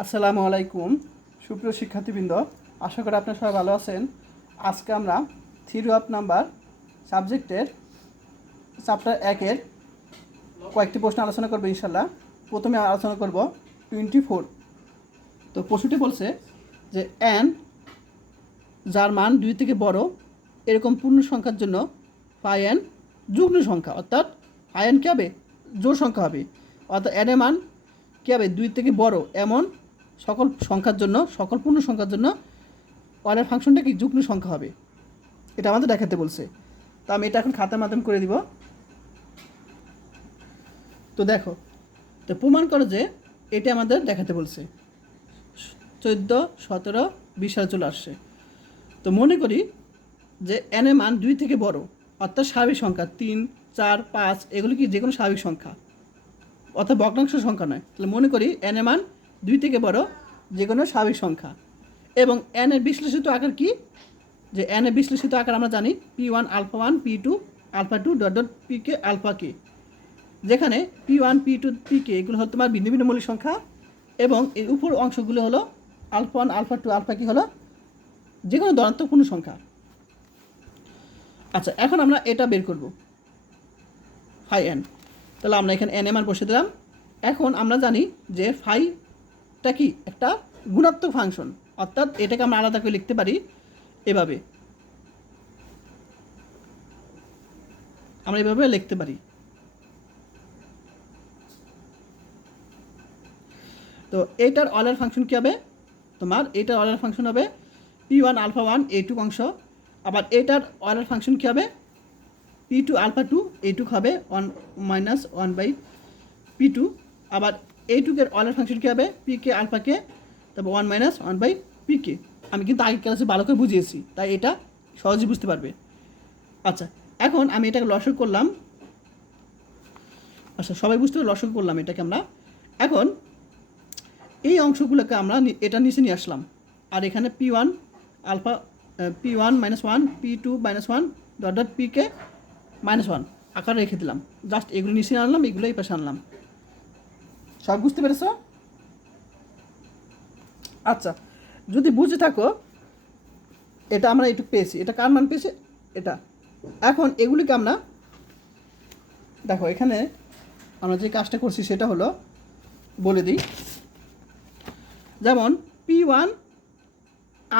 আসসালামু আলাইকুম। সুপ্রিয় শিক্ষার্থীবৃন্দ, আশা করি আপনারা সবাই ভালো আছেন। আজকে আমরা থ্রি অফ নাম্বার সাবজেক্টের চ্যাপ্টার একের কয়েকটি প্রশ্ন আলোচনা করব ইনশাল্লাহ প্রথমে আলোচনা করব টোয়েন্টি ফোর তো প্রশ্নটি বলছে যে অ্যান যার মান দুই থেকে বড়, এরকম পূর্ণ সংখ্যার জন্য ফাই এন যুগ্ম সংখ্যা, অর্থাৎ ফাই এন কী হবে? জোর সংখ্যা হবে। অর্থাৎ এর মান কী হবে? দুই থেকে বড়, এমন সকল সংখ্যার জন্য, সকল পূর্ণ সংখ্যার জন্য ওয়ানের ফাংশনটা কি? যুগ্ম সংখ্যা হবে। এটা আমাদের দেখাতে বলছে। তো আমি এটা এখন খাতার মাধ্যমে করে দিব। তো দেখো, তো প্রমাণ করো যে এটা আমাদের দেখাতে বলছে। চোদ্দ, সতেরো, বিশ চলে আসছে। তো মনে করি যে এন এর মান দুই থেকে বড়, অর্থাৎ স্বাভাবিক সংখ্যা, তিন, চার, পাঁচ, এগুলো কি যে কোনো স্বাভাবিক সংখ্যা, অর্থাৎ ভগ্নাংশ সংখ্যা নয়। তাহলে মনে করি এন এর মান দুই থেকে বড় যে কোনো স্বাভাবিক সংখ্যা। এবং এন এর বিশ্লেষিত আকার কি? যে এন এর বিশ্লেষিত আকার আমরা জানি P one alpha one P two alpha two dot dot P K alpha K যেখানে P one P two P K এগুলো হলো তোমার ভিন্ন ভিন্ন মৌলিক সংখ্যা এবং এই উপর অংশগুলো হলো alpha one alpha two alpha কি হলো যে কোনো ধনাত্মক পূর্ণ সংখ্যা। আচ্ছা এখন আমরা এটা বের করব। ফাই এন তাহলে আমরা এখানে এন এম আর বসে দিলাম। এখন আমরা জানি যে ফাইটা কি? একটা গুণাত্মক ফাংশন অর্থাৎ এটাকে আমরা আলাদা করে লিখতে পারি এভাবে। আমরা এভাবে লিখতে পারি। তো এটার অলার ফাংশন কী হবে? তোমার এটার অলার ফাংশন হবে P one alpha one A two অংশ। আবার এটার অলার ফাংশন কী হবে? P two alpha two A two হবে one minus one by P two আবার এ টুকের অলার ফাংশন কী হবে? পি কে আলফা কে, তারপর one minus one by P K আমি কিন্তু আগে ক্লাসে ভালো করে বুঝিয়েছি, তাই এটা সহজেই বুঝতে পারবে। আচ্ছা এখন আমি এটাকে লসক করলাম। আচ্ছা সবাই বুঝতে পারবে লসক করলাম এটাকে আমরা। এখন এই অংশগুলোকে আমরা এটা নিচে নিয়ে আসলাম। আর এখানে P one alpha P one minus one P two minus one dot dot P K minus one আকারে রেখে দিলাম। জাস্ট এগুলো নিচে আনলাম, এগুলো এই পাশে আনলাম। সব বুঝতে পেরেছ? আচ্ছা যদি বুঝে থাকো, এটা আমরা একটু পেয়েছি। এটা কার মান পেয়েছি? এটা। এখন এগুলিকে আমরা, দেখো, এখানে আমরা যে কাজটা করছি সেটা হলো, বলে দিই। যেমন, পি ওয়ান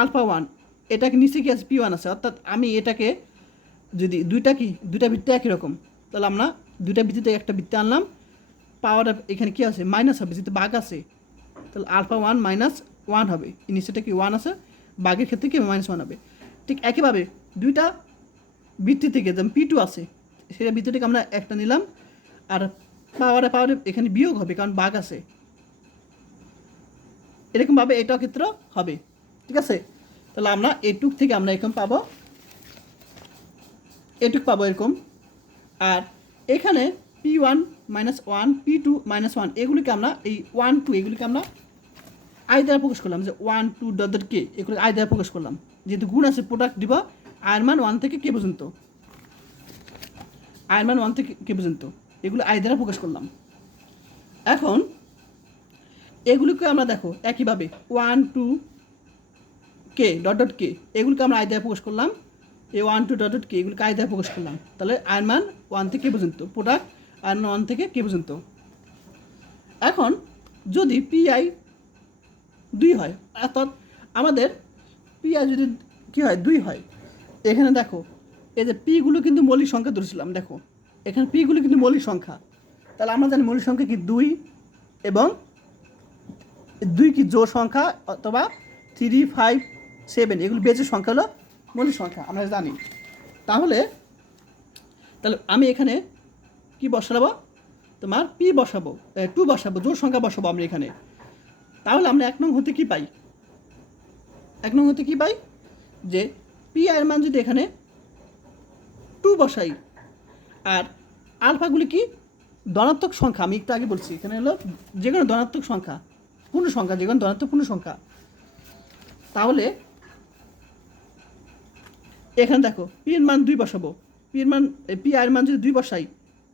আলফা ওয়ান, এটাকে নিচে কি আছে? পি ওয়ান আছে। অর্থাৎ আমি এটাকে যদি দুইটা কি, দুইটা বৃত্তি একই রকম, তাহলে আমরা দুইটা বৃত্তিতে একটা বৃত্তি আনলাম। পাওয়ার এখানে কি আছে? মাইনাস হবে, যেহেতু বাঘ আছে। তাহলে আলফা ওয়ান মাইনাস ওয়ান হবে। নিচেটা কি ওয়ান আছে? বাঘের ক্ষেত্রে কি মাইনাস ওয়ান হবে? ঠিক একইভাবে দুইটা বৃত্তি থেকে যেমন পি টু আছে, সেটা বৃত্তিটাকে আমরা একটা নিলাম। আর পাওয়ারে পাওয়ারে এখানে বিয়োগ হবে, কারণ বাঘ আছে। এরকমভাবে এটাও ক্ষেত্র হবে। ঠিক আছে? তাহলে আমরা এটুক থেকে আমরা এরকম পাবো। এটুক পাবো এরকম। আর এখানে P one minus one P two minus one এগুলিকে আমরা এই ওয়ান টু এগুলিকে আমরা আই দ্বারা প্রকাশ করলাম, যে ওয়ান টু ডট কে এগুলো আই দ্বারা প্রকাশ করলাম। যেহেতু গুণ আছে প্রোডাক্ট দিব আয়ের মান ওয়ান থেকে কে পর্যন্ত। আয়ের মান ওয়ান থেকে কে পর্যন্ত। এগুলো আই দ্বারা প্রকাশ করলাম। এখন, এগুলিকে আমরা দেখো একইভাবে one two K dot dot K এগুলোকে আমরা আয়দায় প্রকাশ করলাম। এই one two dot dot K এগুলোকে আয়দায় প্রকাশ করলাম। তাহলে আয়ের মান ওয়ান থেকে কে পর্যন্ত প্রোডাক্ট আয়ের নন থেকে কে পর্যন্ত? এখন যদি পিআই দুই হয়, অর্থাৎ আমাদের পিআই যদি কী হয়, দুই হয়, এখানে দেখো, এই যে পিগুলো কিন্তু মৌলিক সংখ্যা ধরেছিলাম, দেখো, এখানে পিগুলো কিন্তু মৌলিক সংখ্যা, তাহলে আমরা জানি মৌলিক সংখ্যা কি দুই এবং দুই কি জোর সংখ্যা অথবা থ্রি ফাইভ সেভেন এগুলো বেজের সংখ্যা হলো মৌলিক সংখ্যা, আমরা জানি। তাহলে তাহলে আমি এখানে কি বসাবো তোমার পি বসাবো টু বসাবো, জোর সংখ্যা বসাবো আমরা এখানে। তাহলে আমরা এক নং হতে কি পাই? এক নং হতে কি পাই? যে পি এর মান যদি এখানে টু বসাই, আর আলফাগুলি কি? ধনাত্মক সংখ্যা, আমি একটু আগে বলছি, এখানে হলো যে কোনো ধনাত্মক সংখ্যা, পূর্ণ সংখ্যা, যে কোনো ধনাত্মক পূর্ণ সংখ্যা। তাহলে এখানে দেখো, পি এর মান দুই বসাবো, পি এর মান পি আয়ের মান যদি দুই বসাই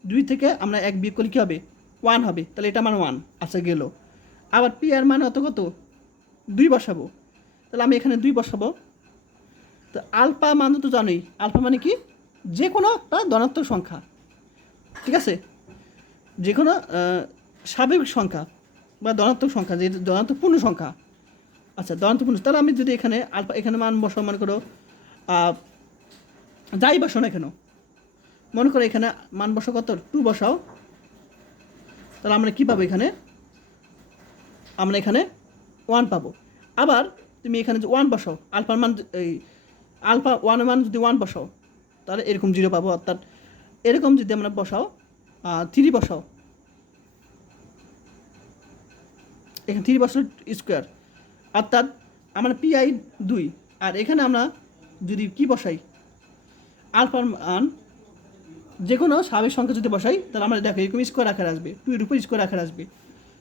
দুই থেকে আমরা এক বিয়োগ করলে কী হবে? ওয়ান হবে। তাহলে এটা আমার ওয়ান আচ্ছা গেল। আবার পি আর মান অত কত? দুই বসাবো। তাহলে আমি এখানে দুই বসাবো। তো আলফা মান তো জানোই। আলফা মানে কি? যে কোনো একটা ধনাত্মক সংখ্যা। ঠিক আছে? যে কোনো স্বাভাবিক সংখ্যা বা ধনাত্মক সংখ্যা, যে ধনাত্মক পূর্ণ সংখ্যা। আচ্ছা ধনাত্মক পূর্ণ তাহলে আমি যদি এখানে আলফা, এখানে মান বসাও, মনে করো যাই বসাও না কেন মনে করো এখানে মান বসাও কত? টু বসাও। তাহলে আমরা কী পাবো এখানে? আমরা এখানে ওয়ান পাবো। আবার তুমি এখানে ওয়ান বসাও আলফার মান এই আলফা ওয়ানের মান যদি ওয়ান বসাও, তাহলে এরকম জিরো পাবো, অর্থাৎ এরকম যদি আমরা বসাও থ্রি বসাও। এখানে থ্রি বসাও স্কোয়ার অর্থাৎ আমরা পিআই দুই। আর এখানে আমরা যদি কি বসাই? আলফার মান যে কোনো স্বাভাবিক সংখ্যা যদি বসাই, তাহলে আমরা দেখো এরকম স্কোয়ার আকার আসবে টু এর উপর স্কোয়ার আকার আসবে।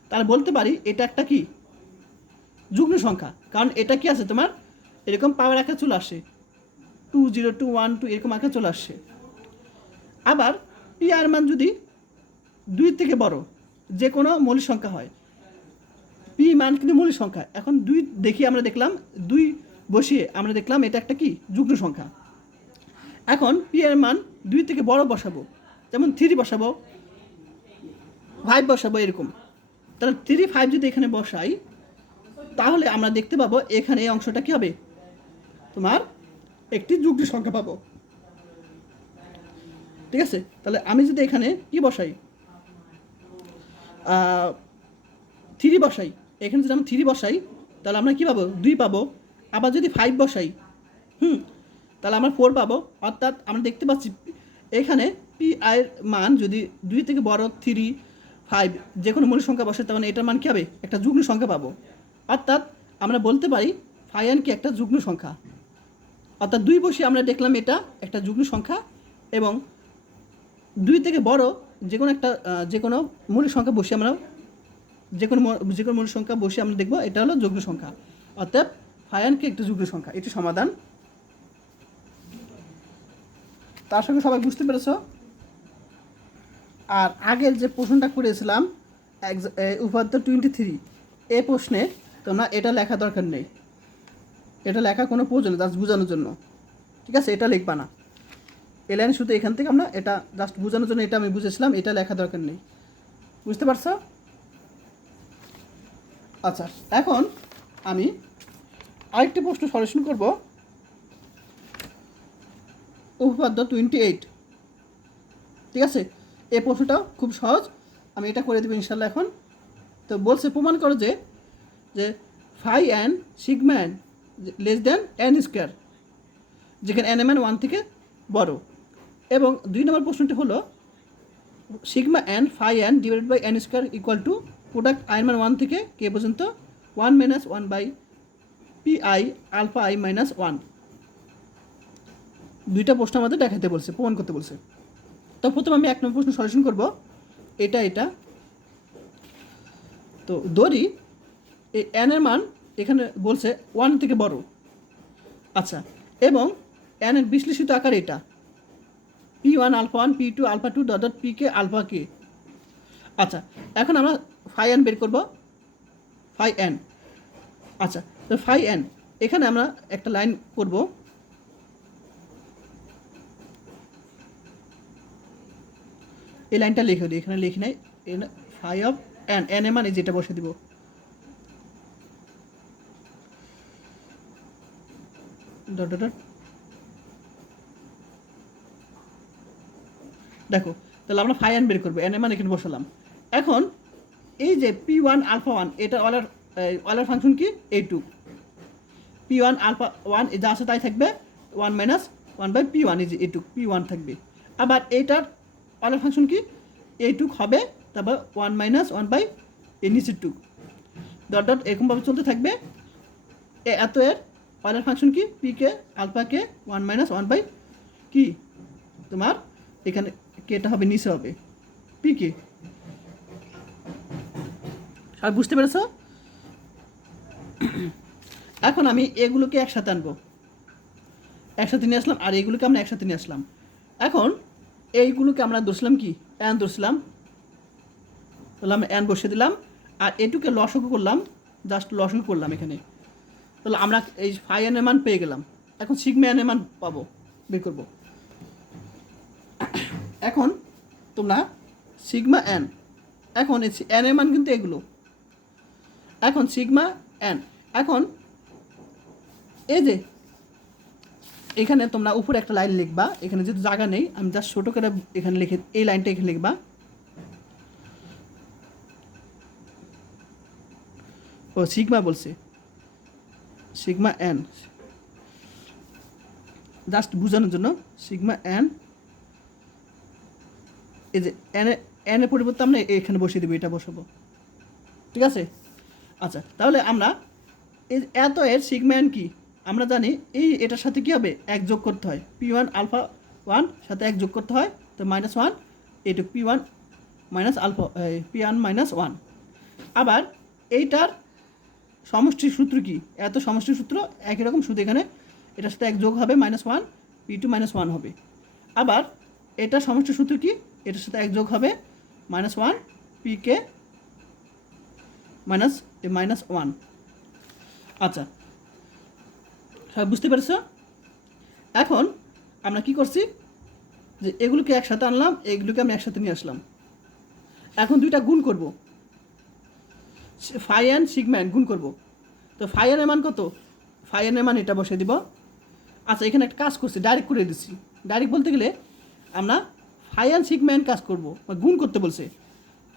তাহলে বলতে পারি এটা একটা কি? যুগ্ম সংখ্যা। কারণ এটা কি আছে তোমার? এরকম পাওয়ার আকার চলে আসে। Two zero two one two এরকম আকার চলে আসছে আবার পি আর মান যদি দুই থেকে বড় যে কোনো মৌলিক সংখ্যা হয় পি মান কিন্তু মৌলিক সংখ্যা। এখন দুই দেখি আমরা দেখলাম, দুই বসিয়ে আমরা দেখলাম এটা একটা কি? যুগ্ম সংখ্যা। এখন পি এর মান দুই থেকে বড় বসাবো। যেমন থ্রি বসাবো ফাইভ বসাবো এরকম। তাহলে থ্রি ফাইভ যদি এখানে বসাই, তাহলে আমরা দেখতে পাবো এখানে এই অংশটা কী হবে? তোমার একটি যুগ্ম সংখ্যা পাবো। ঠিক আছে? তাহলে আমি যদি এখানে কি বসাই? থ্রি বসাই। এখানে যদি আমি থ্রি বসাই, তাহলে আমরা কি পাবো? দুই পাবো। আবার যদি ফাইভ বসাই, হুম তাহলে আমরা ফোর পাবো। অর্থাৎ আমরা দেখতে পাচ্ছি এখানে পি মান যদি দুই থেকে বড় থ্রি ফাইভ যে কোনো মূল সংখ্যা বসে তখন এটার মান কী হবে? একটা যুগ্ম সংখ্যা পাবো। অর্থাৎ আমরা বলতে পারি ফাইয়ান কি একটা যুগ্ম সংখ্যা। অর্থাৎ দুই বসে আমরা দেখলাম এটা একটা যুগ্ম সংখ্যা এবং দুই থেকে বড় যে কোনো একটা যে কোনো মূল সংখ্যা বসে আমরা যে কোনো যে কোনো মূল সংখ্যা বসে আমরা দেখব, এটা হলো যুগ্ম সংখ্যা। অর্থাৎ ফায়ানকে একটা যুগ্ম সংখ্যা, এটি সমাধান তার সঙ্গে সবাই বুঝতে পেরেছ? আর আগের যে প্রশ্নটা করেছিলাম উপাত্ত টোয়েন্টি থ্রি এ প্রশ্নে তোমরা এটা লেখা দরকার নেই। এটা লেখা কোনো প্রয়োজন জাস্ট বোঝানোর জন্য। ঠিক আছে? এটা লিখবা না। এ লাইন শুধু এখান থেকে আমরা এটা জাস্ট বোঝানোর জন্য এটা আমি বুঝেছিলাম, এটা লেখা দরকার নেই। বুঝতে পারছ? আচ্ছা এখন আমি আরেকটি প্রশ্ন সলিউশন করব। উপপাদ্য টোয়েন্টি এইট ঠিক আছে? এই প্রশ্নটাও খুব সহজ। আমি এটা করে দেবো ইনশাল্লাহ এখন। তো বলছে, প্রমাণ করো যে যে phi N sigma N less than N square যেখানে এন এম ওয়ান থেকে বড়। এবং দুই নম্বর প্রশ্নটি হলো sigma N phi N divide by N square equal to product I মান ওয়ান থেকে কে পর্যন্ত? One minus one by P I alpha I minus one দুইটা প্রশ্ন আমাদের দেখাতে বলছে, প্রমাণ করতে বলছে। তো প্রথমে আমি এক নম্বর প্রশ্ন সলিউশন করব। এটা এটা। তো দড়ি, এই এর মান এখানে বলছে ওয়ান থেকে বড়। আচ্ছা এবং এর বিশ্লেষিত আকার এটা। P one alpha one P two alpha two dot P K alpha K আচ্ছা এখন আমরা ফাই এন বের করব। ফাই এন আচ্ছা তো ফাই এন এখানে আমরা একটা লাইন করব। এই লাইনটা লিখে দিই, এখানে লিখি নাই। N, phi of N N এ মানে যেটা বসে দিব। ডট দেখো, তাহলে আমরা ফাই এন বের করব, এন এ মানে এখানে বসালাম। এখন, এই যে পি ওয়ান আলফা ওয়ান, এটা অলার অলার ফাংশন কি? এই two. P one alpha one যা আছে তাই থাকবে, one minus one by P one is A two, P one থাকবে। আবার এইটার অলার ফাংশন কি? এই টুক হবে, তারপর one minus one by A নিচের টুক ডট ডট এরকমভাবে চলতে থাকবে। এ, এত এর অলার ফাংশন কি? P K alpha K one minus one by কি? তোমার এখানে কেটা হবে, নিচে হবে। পি কে আর বুঝতে পেরেছ? এখন আমি এগুলোকে একসাথে আনব। একসাথে নিয়ে আসলাম, আর এগুলোকে আমরা একসাথে নিয়ে আসলাম। এখন এইগুলোকে আমরা ধরছিলাম কি? অ্যান ধরছিলাম। তাহলে আমরা অ্যান বসিয়ে দিলাম। আর এটুকে লসক করলাম। জাস্ট লসক করলাম এখানে। তাহলে আমরা এই ফাই এন এর মান পেয়ে গেলাম। এখন সিগমা এন এর মান পাবো, বের করব। এখন তোমরা সিগমা এন। এখন এন এর মান কিন্তু এগুলো। এখন সিগমা এন। এখন এই যে এখানে তোমরা উপরে একটা লাইন লিখবা। এখানে যেহেতু জায়গা নেই, আমি জাস্ট ছোটো করে এখানে লিখে, এই লাইনটা এখানে লিখবা। ও সিগমা বলছে। সিগমা এন জাস্ট বোঝানোর জন্য সিগমা এন এই যে এন এন এর পরিবর্তে আমরা এখানে বসিয়ে দেবো, এটা বসাবো। ঠিক আছে? আচ্ছা তাহলে আমরা এত এর সিগমা এন কি? আমরা জানি এই, এটার সাথে কী হবে? এক যোগ করতে হয়। পি ওয়ান আলফা ওয়ান সাথে এক যোগ করতে হয়। তো minus one এইটু P one minus alpha P one minus one আবার এইটার সমষ্টির সূত্র কি? এত সমষ্টির সূত্র একই রকম শুধু এখানে এটার সাথে এক যোগ হবে minus one P two minus one হবে। আবার এটা সমষ্টির সূত্র কি? এটার সাথে এক যোগ হবে minus one P K minus minus one আচ্ছা বুঝতে পেরেছ? এখন আমরা কি করছি? যে এগুলোকে একসাথে আনলাম, এগুলোকে আমি একসাথে নিয়ে আসলাম। এখন দুইটা গুণ করব। ফাই অ্যান্ড সিগম্যান গুণ করব। তো ফাই এর মান কত? ফাই এর মান এটা বসে দিব। আচ্ছা এখানে একটা কাজ করছি ডাইরেক্ট করে দিচ্ছি। ডাইরেক্ট বলতে গেলে আমরা ফাই অ্যান্ড সিগম্যান কাজ করব গুণ করতে বলছে।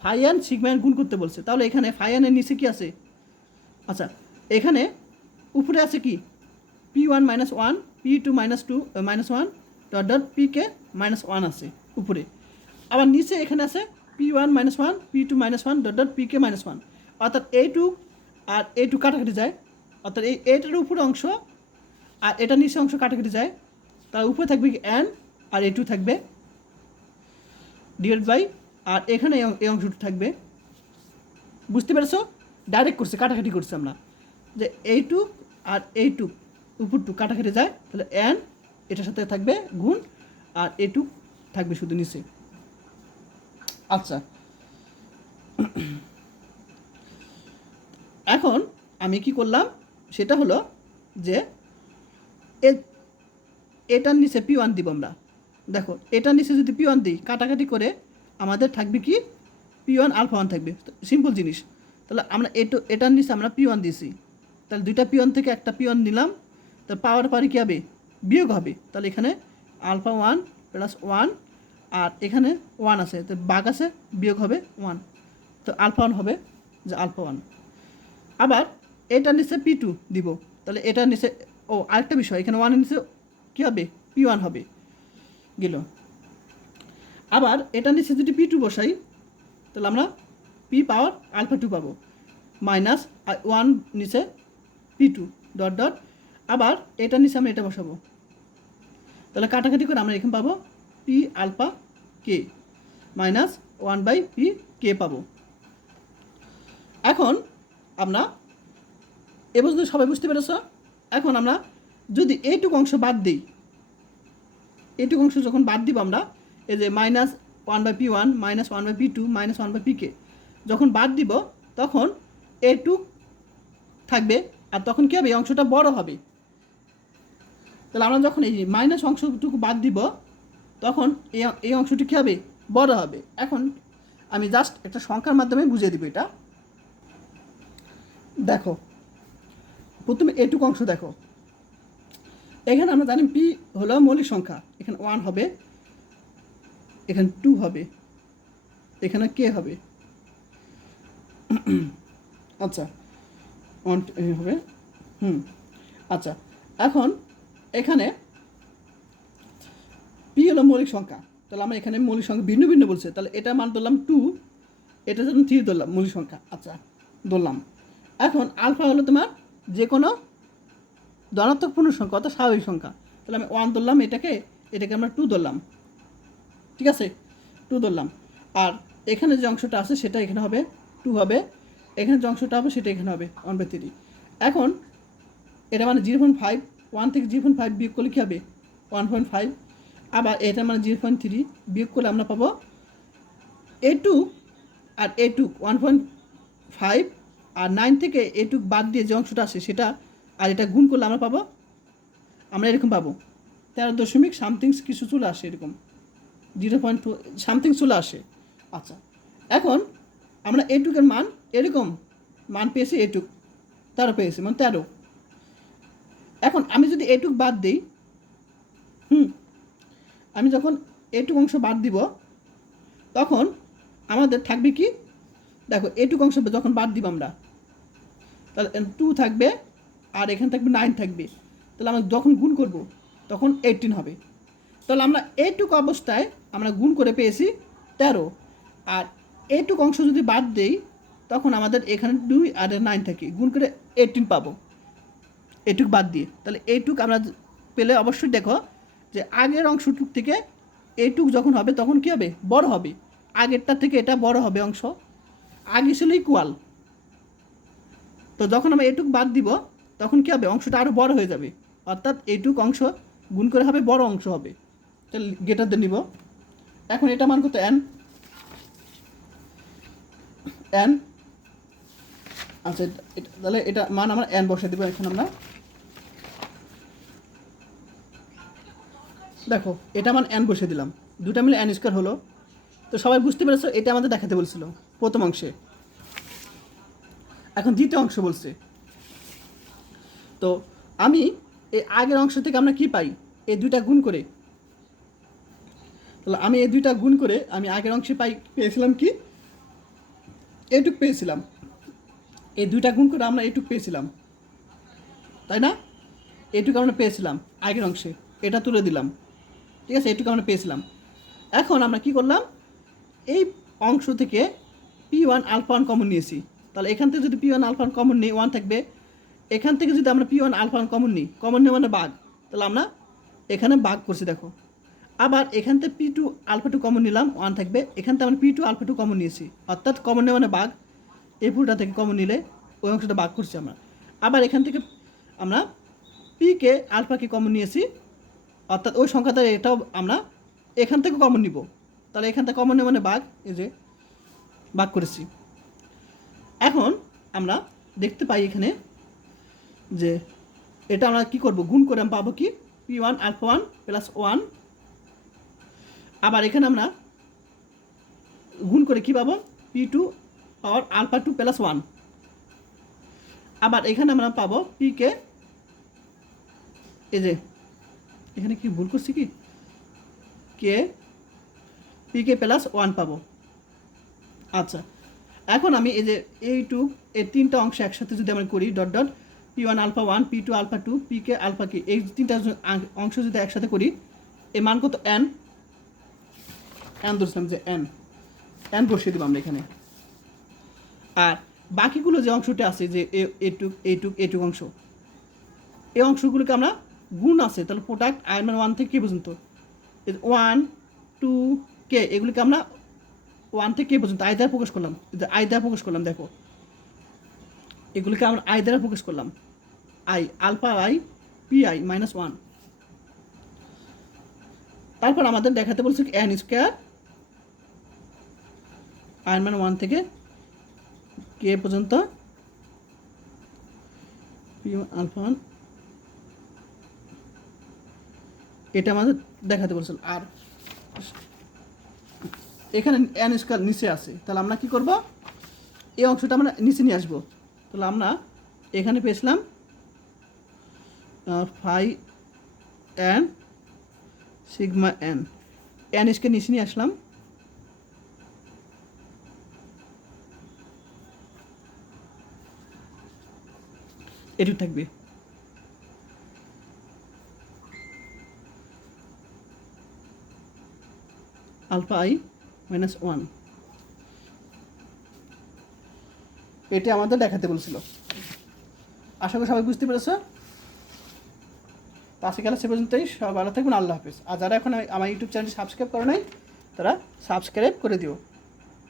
ফাই অ্যান্ড সিগম্যান গুণ করতে বলছে। তাহলে এখানে ফাই অ্যানের নিচে কি আছে? আচ্ছা এখানে উপরে আছে কি? P one minus one P two minus two minus one dot dot P K minus one আছে উপরে। আবার নিচে এখানে আছে P one minus one P two minus one dot dot P K minus one অর্থাৎ এ টু আর A two কাটাকাটি যায়। অর্থাৎ এই এটার উপরে অংশ আর এটা নিচে অংশ কাটাকাটি যায়। তার উপরে থাকবে কি এন আর এ টু থাকবে। ডিভাইড বাই আর এখানে এই এই অংশটা থাকবে। বুঝতে পেরেছ? ডাইরেক্ট করছে, কাটাকাটি করছে আমরা। যে এই টু আর এই টু উপর টু কাটাকাটি যায়, তাহলে এন এটার সাথে থাকবে গুণ, আর এ টু থাকবে শুধু নিচে। আচ্ছা। এখন আমি কি করলাম, সেটা হলো যে এটার নিচে পি ওয়ান দিব আমরা। দেখো, এটার নিচে যদি পি ওয়ান দিই, কাটাকাটি করে আমাদের থাকবে কি পি ওয়ান আলফা ওয়ান থাকবে। সিম্পল জিনিস। তাহলে আমরা এটো, এটার নিচে আমরা পি ওয়ান দিয়েছি। তাহলে দুইটা পি ওয়ান থেকে একটা পি ওয়ান নিলাম তাহলে পাওয়ার পারি কী হবে? বিয়োগ হবে। তাহলে এখানে আলফা ওয়ান প্লাস ওয়ান আর এখানে ওয়ান আছে। তো বাঘ আছে, বিয়োগ হবে ওয়ান। তো আলফা ওয়ান হবে যে আলফা ওয়ান। আবার এটার নিচে পি টু দিব। তাহলে এটার নিচে, ও, আরেকটা বিষয়। এখানে ওয়ানের নিচে কী হবে? পি ওয়ান হবে গেল। আবার এটার নিচে যদি পি টু বসাই, তাহলে আমরা পি পাওয়ার আলফা টু পাবো। মাইনাস ওয়ান নিচে পি টু, ডট ডট। আবার এটার নিচে আমরা এটা বসাবো। তাহলে কাটাকাটি করে আমরা এখানে পাবো P alpha K minus one by P K পাবো। এখন আমরা এ পর্যন্ত সবাই বুঝতে পেরেছ? এখন আমরা যদি এইটুকু অংশ বাদ দিই, এইটুকু অংশ যখন বাদ দিব আমরা, এই যে minus one by P one minus one by P two minus one by P K যখন বাদ দিব, তখন এটু থাকবে, আর তখন কী হবে? এই অংশটা বড় হবে। তাহলে আমরা যখন এই মাইনাস অংশটুকু বাদ দিব, তখন এই এই অংশটি কী হবে? বড় হবে। এখন আমি জাস্ট একটা সংখ্যার মাধ্যমে বুঝিয়ে দিব এটা। দেখো, প্রথমে এটুকু অংশ দেখো। এখানে আমরা জানি পি হলো মৌলিক সংখ্যা। এখানে ওয়ান হবে, এখানে টু হবে, এখানে কে হবে। আচ্ছা ওয়ান হবে, হুম আচ্ছা এখন এখানে পি হলো মৌলিক সংখ্যা। তাহলে আমরা এখানে মৌলিক সংখ্যা ভিন্ন ভিন্ন বলছে। তাহলে এটা মান ধরলাম টু এটা যখন থ্রি ধরলাম মৌলিক সংখ্যা। আচ্ছা ধরলাম। এখন আলফা হলো তোমার যে কোনো ধনাত্মক পূর্ণ সংখ্যা অর্থাৎ স্বাভাবিক সংখ্যা। তাহলে আমি ওয়ান ধরলাম এটাকে এটাকে আমরা টু ধরলাম। ঠিক আছে? টু ধরলাম। আর এখানে যে অংশটা আছে সেটা এখানে হবে টু হবে। এখানে যে অংশটা হবে সেটা এখানে হবে ওয়ান বাই থ্রি এখন এটা মানে জিরো পয়েন্ট ফাইভ ওয়ান থেকে জিরো পয়েন্ট ফাইভ বিয়োগ করলে কী হবে? One point five. আবার এটা মানে জিরো পয়েন্ট থ্রি বিয়োগ করলে আমরা পাবো A two R A two, one point five. R nine থেকে এটুক বাদ দিয়ে যে অংশটা আসে সেটা, আর এটা গুণ করলে আমরা পাবো, আমরা এরকম পাবো। তেরো দশমিক সামথিংস কিছু চলে আসে এরকম। জিরো পয়েন্ট টু, সামথিং চলে আসে। আচ্ছা এখন আমরা এটুকের মান এরকম মান পেয়েছি এটুক তেরো পেয়েছি মানে তেরো। এখন আমি যদি এটুক বাদ দিই, হুম, আমি যখন এটুক অংশ বাদ দিব, তখন আমাদের থাকবে কি? দেখো এটুক অংশ যখন বাদ দিব আমরা, তাহলে টু থাকবে আর এখানে থাকবে নাইন থাকবে। তাহলে আমরা যখন গুণ করব, তখন এইটিন হবে। তাহলে আমরা এইটুক অবস্থায় আমরা গুণ করে পেয়েছি তেরো। আর এইটুক অংশ যদি বাদ দেই, তখন আমাদের এখানে দুই আর নাইন থাকে। গুণ করে এইটিন পাবো। এটুক বাদ দিয়ে। তাহলে এইটুক আমরা পেলে অবশ্যই দেখো যে আগের অংশটুক থেকে এইটুক যখন হবে তখন কি হবে? বড় হবে। আগেরটা থেকে এটা বড় হবে অংশ। আগে ছিল ইকুয়াল তো যখন আমরা এটুক বাদ দিব, তখন কি হবে? অংশটা আরও বড় হয়ে যাবে। অর্থাৎ এইটুক অংশ গুণ করে হবে বড় অংশ হবে। তাহলে গেটার দিয়ে নিব। এখন এটা মান কত? এন এন আচ্ছা তাহলে এটা মান আমরা এন বসে দেবো এখন আমরা। দেখো, এটা মান এন বসে দিলাম। দুটা মিলে এন স্কোয়ার হলো। তো সবাই বুঝতে পেরেছ, এটা আমাদের দেখাতে বলছিল, প্রথম অংশে। এখন দ্বিতীয় অংশ বলছে। তো আমি এই আগের অংশ থেকে আমরা কি পাই? এই দুইটা গুণ করে। তাহলে আমি এই দুইটা গুণ করে আমি আগের অংশে পাই, পেয়েছিলাম কি? এটুক পেয়েছিলাম। এই দুইটা গুণ করে আমরা এটুক পেয়েছিলাম। তাই না? এটুকু আমরা পেয়েছিলাম আগের অংশে। এটা তুলে দিলাম। ঠিক আছে, এটুকু আমরা পেয়েছিলাম। এখন আমরা কি করলাম? এই অংশ থেকে P one alpha one common নিয়েছি। তাহলে এখান থেকে যদি P one alpha one common নিই ওয়ান থাকবে, এখান থেকে যদি আমরা P one alpha one common নিই কমন নিয়ে মানে বাঘ। তাহলে আমরা এখানে বাঘ করছি, দেখো। আবার এখান থেকে P two alpha two common নিলাম ওয়ান থাকবে। এখান থেকে আমরা P two alpha two common নিয়েছি। অর্থাৎ কমন নেওয়া মানে বাঘ। এই পুরোটা থেকে কমন নিলে ওই অংশটা বাঘ করছি আমরা। আবার এখান থেকে আমরা পিকে আলফাকে কমন নিয়েছি। অর্থাৎ ওই সংখ্যাটা এটাও আমরা এখান থেকে কমন নিব। তাহলে এখান থেকে কমন মানে বাঘ, এই যে বাঘ করেছি। এখন আমরা দেখতে পাই এখানে যে এটা আমরা কি করব? গুণ করে আমরা পাবো কি? P one alpha one plus one আবার এখানে আমরা গুণ করে কি পাবো? P two power alpha two plus one আবার এখানে আমরা পাবো পি কে এই যে এখানে কি ভুল করছি কি? K? P K plus one পাবো। আচ্ছা এখন আমি এই যে এইটুক এই তিনটা অংশ একসাথে যদি আমরা করি dot dot P one alpha one P two alpha two P K alpha K এই তিনটা অংশ যদি একসাথে করি, এর মান কত? এন এন ধরছিলাম যে এন এন বসিয়ে দেবো আমরা এখানে। আর বাকিগুলো যে অংশটা আছে, যে এ- এটুক এইটুক এইটুক অংশ, এই অংশগুলোকে আমরা গুণ আছে, তাহলে প্রোডাক্ট আই মান ওয়ান থেকে কে পর্যন্ত? ওয়ান টু কে এগুলিকে আমরা ওয়ান থেকে কে পর্যন্ত? দ্বারা প্রকাশ করলাম এই যে দ্বারা প্রকাশ করলাম, দেখো। এগুলিকে আমরা আই দ্বারা প্রকাশ করলাম। I alpha I P I minus one তারপর আমাদের দেখাতে বলছে এন স্কোয়ার আই মান ওয়ান থেকে কে পর্যন্ত? পি আলফা ওয়ান এটা আমাদের দেখাতে বলছেন আর এখানে এন স্কোয়ার নিচে আছে। তাহলে আমরা কি করব? এই অংশটা আমরা নিচে নিয়ে আসব। তাহলে আমরা এখানে পেয়েছিলাম phi N sigma N N square নিচে নিয়ে আসলাম। এটুক থাকবে। Alpha I minus one. এটা আমাদের দেখাতে বলছিল। আশা করি সবাই বুঝতে পেরেছ। তো আজকে সে পর্যন্তই। সব ভালো থাকবেন। আল্লাহ হাফিজ। আর যারা এখন আমার ইউটিউব চ্যানেলটি সাবস্ক্রাইব করে নাই, তারা সাবস্ক্রাইব করে দিও।